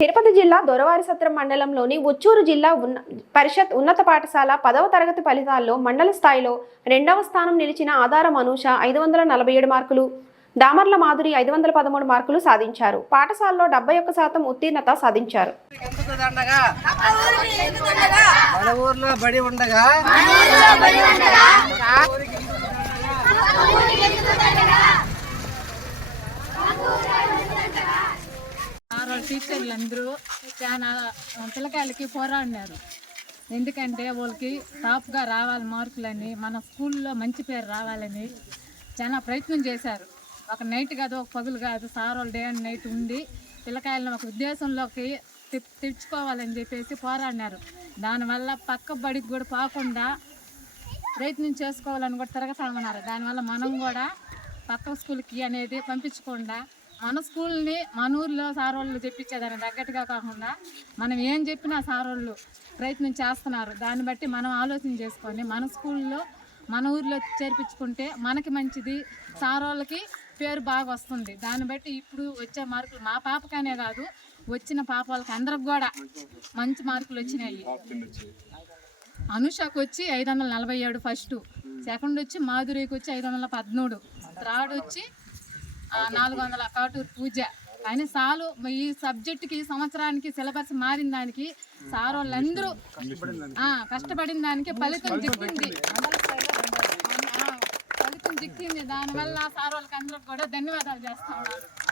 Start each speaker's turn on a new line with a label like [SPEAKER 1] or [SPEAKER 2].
[SPEAKER 1] తిరుపతి జిల్లా దొరవారి సత్రం మండలంలోని ఉచ్చూరు జిల్లా ఉన్న పరిషత్ ఉన్నత పాఠశాల పదవ తరగతి ఫలితాల్లో మండల స్థాయిలో రెండవ స్థానం నిలిచిన ఆధార మనూష ఐదు వందల నలభై ఏడు మార్కులు దామర్ల మాధురి ఐదు వందల పదమూడు మార్కులు సాధించారు పాఠశాలలో డెబ్బై ఒక్క శాతం ఉత్తీర్ణత సాధించారు బడి ఉండగా
[SPEAKER 2] టీచర్లు అందరూ చాలా పిల్లకాయలకి పోరాడినారు ఎందుకంటే వాళ్ళకి టాప్గా రావాలి మార్కులని మన స్కూల్లో మంచి పేరు రావాలని చాలా ప్రయత్నం చేశారు ఒక నైట్ కాదు ఒక పగులు కాదు సార్ వాళ్ళు డే అండ్ నైట్ ఉండి పిల్లకాయలను ఒక ఉద్దేశంలోకి తెచ్చుకోవాలని చెప్పేసి పోరాడినారు దానివల్ల పక్క బడికి కూడా పోకుండా ప్రయత్నం చేసుకోవాలని కూడా తిరగతామన్నారు దానివల్ల మనం కూడా పక్క స్కూల్కి అనేది పంపించకుండా మన స్కూల్ని మన ఊర్లో సార్ వాళ్ళు చెప్పించేదాన్ని తగ్గట్టుగా కాకుండా మనం ఏం చెప్పినా సార్ వాళ్ళు ప్రయత్నం చేస్తున్నారు దాన్ని బట్టి మనం ఆలోచన చేసుకొని మన స్కూల్లో మన ఊర్లో చేర్పించుకుంటే మనకి మంచిది సార్ వాళ్ళకి పేరు బాగా వస్తుంది దాన్ని బట్టి ఇప్పుడు వచ్చే మార్కులు మా పాపకనే కాదు వచ్చిన పాప వాళ్ళకి అందరికి కూడా మంచి మార్కులు వచ్చినాయి అనుషకు వచ్చి ఐదు వందల నలభై ఏడు ఫస్ట్ సెకండ్ వచ్చి మాధురికి వచ్చి ఐదు వందల పద్మూడు థర్డ్ వచ్చి నాలుగు వందల కాటూరు పూజ కానీ సాలు ఈ సబ్జెక్టుకి సంవత్సరానికి సిలబస్ మారిన దానికి సార్ వాళ్ళందరూ కష్టపడిన దానికి ఫలితం దిక్కింది ఫలితం దిక్కింది దానివల్ల సార్ వాళ్ళకి అందరూ కూడా ధన్యవాదాలు చేస్తా ఉన్నారు